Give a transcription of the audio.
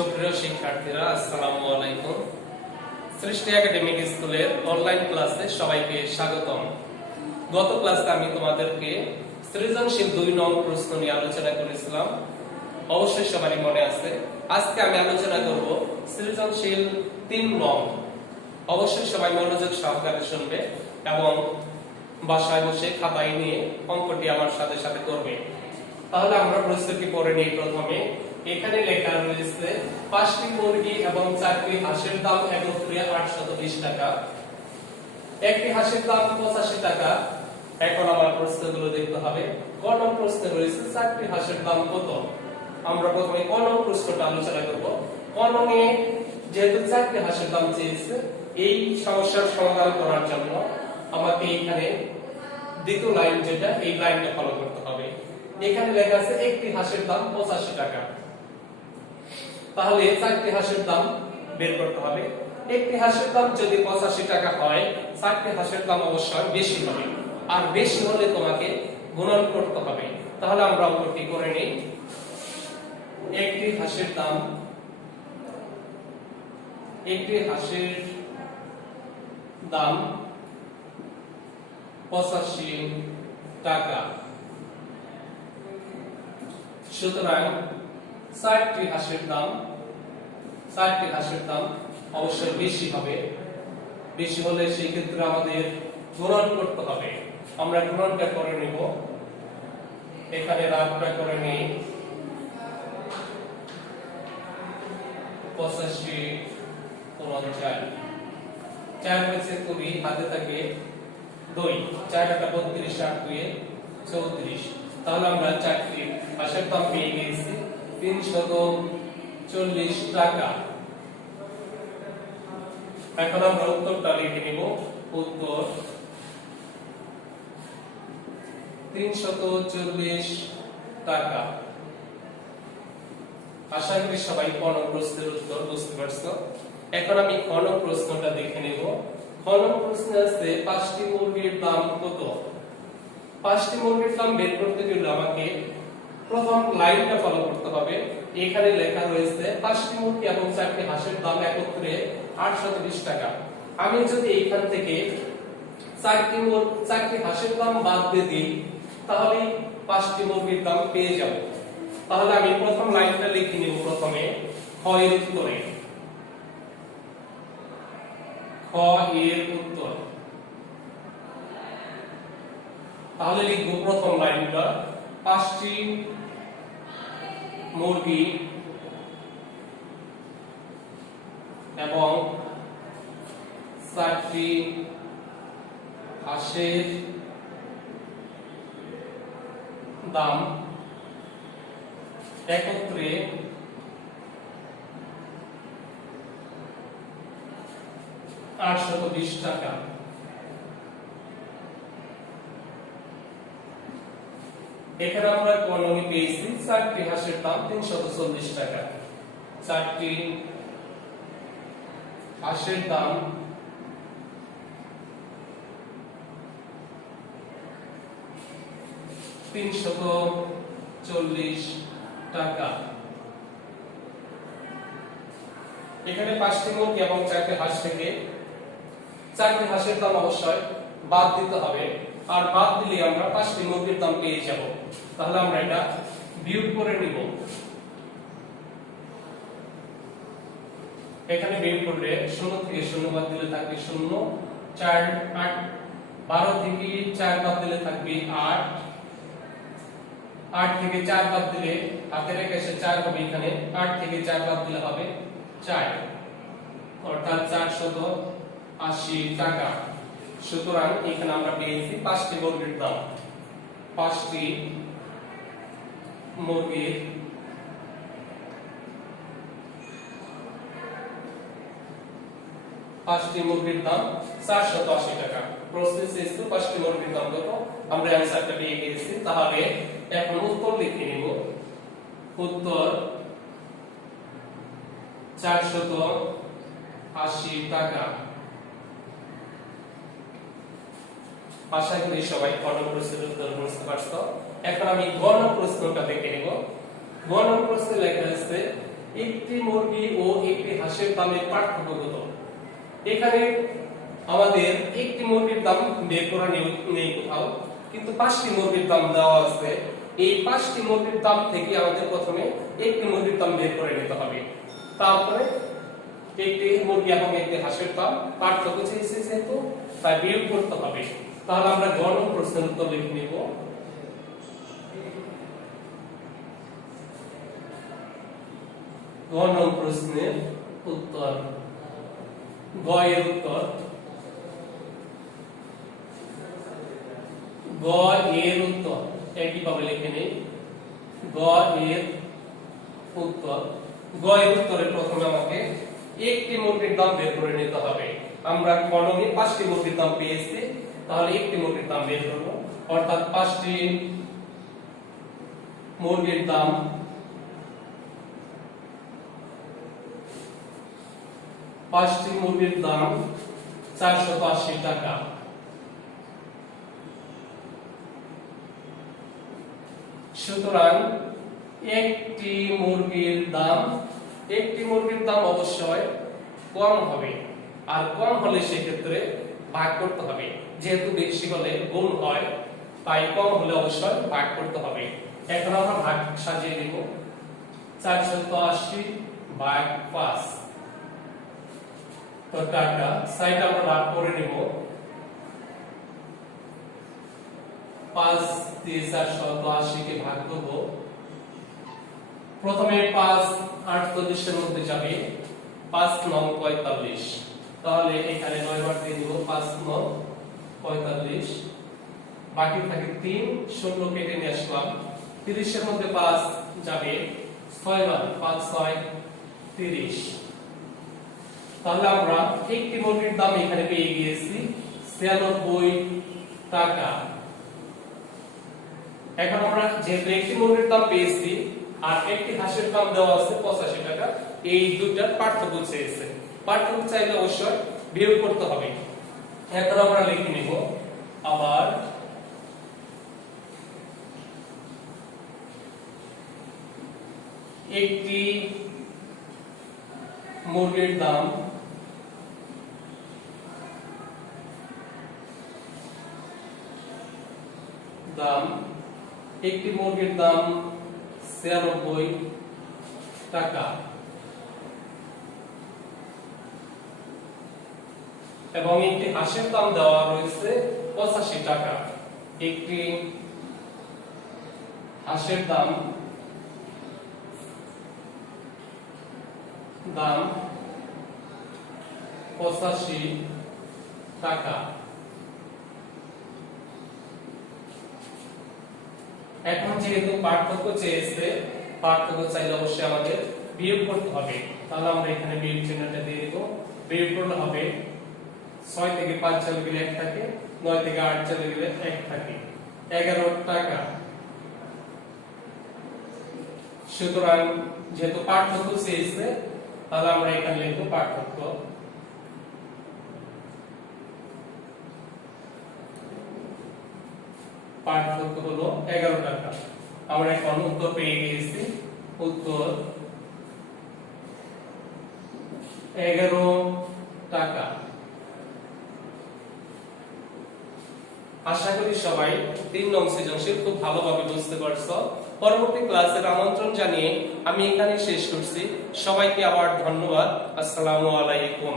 সুপ্রিয় শিক্ষার্থীরা, আসসালামু আলাইকুম। সৃষ্টি একাডেমিক স্কুলের অনলাইন ক্লাসে সবাইকে স্বাগতম। গত ক্লাসে আমি তোমাদেরকে সৃজনশীল 2 নং প্রশ্ন নিয়ে আলোচনা করেছিলাম, অবশ্যই সবারই মনে আছে। আজকে আমি আলোচনা করব সৃজনশীল 3 নং। অবশ্যই সবাই মনোযোগ সহকারে শুনবে এবং বাসায় বসে খাতায় নিয়ে অঙ্কটি আমার সাথে সাথে করবে। তাহলে আমরা প্রশ্নটি পড়ে নিই। প্রথমে এখানে লেখা রয়েছে 5টি মুরগি এবং 4টি হাঁসের দাম একত্রে 820 টাকা। একটি হাঁসের দাম 85 টাকা। এখন আমার প্রশ্নগুলো দেখতে হবে। ক নং প্রশ্নে রয়েছে 4টি হাঁসের দাম কত। আমরা প্রথমে ক নং প্রশ্নটা আলোচনা করব। ক নং এ যেহেতু 4টি হাঁসের দাম চেয়েছে, এই সমস্যার সমাধান করার জন্য আমাকে এখানে দ্বিতীয় লাইন যেটা, এই লাইনটা ফলো করতে হবে। এখানে লেখা আছে একটি হাঁসের দাম 85 টাকা। তাহলে 4টি হাঁসের দাম বের করতে হবে। একটি হাঁসের দাম যদি 85 টাকা হয়, 4টি হাঁসের দাম অবশ্যই বেশি হবে, আর বেশি হলে তোমাকে গুণন করতে হবে। তাহলে আমরা অঙ্কটি করে নেই। একটি হাঁসের দাম 85 টাকা। সুতরাং 4টি হাঁসের দাম অবশ্যই বেশি হবে। বেশি হলে সেই ক্ষেত্রে আমাদের গুণন করতে হবে। আমরা গুণনটা করে নেব। এখানে রাগটা করে নেই। 85 4 হচ্ছে 20, হাতে থাকে 2, 4 টাকা 32, 8 2 34। তাহলে আমরা 4টি হাঁসের দাম পেয়ে গেছি 340 টাকা। এখন আমরা উত্তরটা লিখে নিব। উত্তর 340 টাকা। আশা করি সবাই ক নং প্রশ্নের উত্তর বুঝতে পারছো। এখন আমি খ নং প্রশ্নটা দেখে নেব। খ নং প্রশ্নে আছে 5টি মুরগির দাম কত। 5টি মুরগির দাম বের করতে গেলে আমাকে প্রথম লাইনটা ফলো করতে হবে। এখানে লেখা রয়েছে 5টি মুরগি এবং 4টি হাঁসের দাম একত্রে 820 টাকা। আমি যদি এইখান থেকে 4টি হাঁসের দাম বাদ দিয়ে দিই, তাহলে 5টি মুরগির দাম পেয়ে যাব। তাহলে আমি প্রথম লাইনটা লিখে নিব। প্রথমে খ এর উত্তরে, খ এর উত্তর। তাহলে লিখব প্রথম লাইনটা 5টি মুরগি এবং 4টি হাঁসের দাম একত্রে 820 টাকা। এখানে আমরা কোন নং পেয়েছি 4টি হাঁসের দাম 340 টাকা। 4টি হাঁসের দাম 340 টাকা। এখানে 5টি মুরগি এবং 4টি হাঁস থেকে 4টি হাঁসের দাম অবশ্যই বাদ দিতে হবে, আর বাদ দিলে আমরা 5টি মুরগির দাম পেয়ে যাব। তাহলে আমরা এটা বিয়োগ করে নিব। এখানে বিয়োগ করলে 0 থেকে 0 বাদ দিলে থাকবে 0, 4 8, 12 থেকে 4 বাদ দিলে থাকবে 8, 8 থেকে 4 বাদ দিলে হাতে রেখে এসে 4 হবে। এখানে 8 থেকে 4 বাদ দিলে হবে 4, অর্থাৎ 480 টাকা। সুতরাং এখানে আমরা পেয়েছি 5টি মুরগির দাম। 5টি মুরগির দাম 480 টাকা। প্রসেস এসে 5টি মুরগির দাম কত, আমরা অ্যানসারটা পেয়ে গেছি। তাহলে এখন উত্তর লিখে নিব। উত্তর 480 টাকা। আশা করি সবাই ক নং প্রশ্নের উত্তর বুঝতে পারছো। এখন আমি গ নং প্রশ্নটা দেখে নিব। গ নং প্রশ্নে লেখা আছে একটি মুরগি ও একটি হাঁসের দামের পার্থক্য কত? এখানে আমাদের একটি মুরগির দাম বের করা নেই কোথাও, কিন্তু 5টি মুরগির দাম দেওয়া আছে। এই 5টি মুরগির দাম থেকে আমাদের প্রথমে একটি মুরগির দাম বের করে নিতে হবে। তারপরে একটি মুরগি এবং একটি হাঁসের দাম পার্থক্য চেয়েছে যেহেতু তাই বিয়োগ করতে হবে। তাহলে আমরা গ নং প্রশ্নের উত্তর লিখে নিব। গ নং প্রশ্নের উত্তর, গ এর উত্তর, গ এর উত্তর একইভাবে লিখে নেই। গ এর উত্তর, গ এর উত্তরে প্রথমে আমাকে একটি মুরগির দাম বের করে নিতে হবে। আমরা কলমে 5টি মুরগির দাম পেয়েছি, তাহলে একটি মুরগির দাম বের করব, অর্থাৎ 5টি মুরগির দাম 480 টাকা। সুতরাং একটি মুরগির দাম অবশ্যই কম হবে, আর কম হলে সেক্ষেত্রে ভাগ করতে হবে। যেহেতু বেশি হলে গুণ হয়, তাই কম হলে অবশ্যই ভাগ করতে হবে। এখন আমরা ভাগ সাজিয়ে দেব। 480 ভাগ 5, তো টাকা সাইড আমরা ভাগ করে নেব। 5 দিয়ে 480 কে ভাগ করব। প্রথমে 5 48 এর মধ্যে যাবে, 5 9 45, তাহলে এখানে 9 বার দিয়ে দেব। 5 9 45, বাকি থাকে 3, শূন্য কেটে নিয়ে আসলাম। 30 এর মধ্যে 5 যাবে, 6 বার, 5 6 30। তাহলে আমরা একটি মুরগির দাম এখানে পেয়ে গিয়েছি 96 টাকা। এখন আমরা যেহেতু একটি মুরগির দাম পেয়েছি আর একটি হাঁসের দাম দেওয়া আছে 85 টাকা, এই দুইটার পার্থক্য চেয়েছে। পার্থক্য চাইলে অবশ্যই বিয়োগ করতে হবে। এখন আমরা লিখে নিব আবার একটি মুরগির দাম একটি মুরগির দাম 96 টাকা এবং একটি হাঁসের দাম দেওয়া রয়েছে 85 টাকা। একটি হাঁসের দাম 85 টাকা। এখন যেহেতু পার্থক্য চেয়েছে, পার্থক্য চাইলে অবশ্যই আমাদের বিয়োগ করতে হবে। তাহলে আমরা এখানে বিয়োগ চিহ্নটা দিয়ে দেব। বিয়োগ করলে হবে 6 থেকে 5 চলে গেলে 1 থাকে, 9 থেকে 8 চলে গেলে 1 থাকে, 11 টাকা। সুতরাং যেহেতু পার্থক্য চেয়েছে, তাহলে আমরা এখানে লিখব পার্থক্য। পার্থক্য হলো 11 টাকা। আমরা এখন উত্তর পেয়ে গিয়েছি। উত্তর 11 টাকা। আশা করি সবাই 3 নং সৃজনশীল খুব ভালোভাবে বুঝতে পারছো। পরবর্তী ক্লাসের আমন্ত্রণ জানিয়ে আমি এখানে শেষ করছি। সবাইকে আবার ধন্যবাদ। আসসালামু আলাইকুম।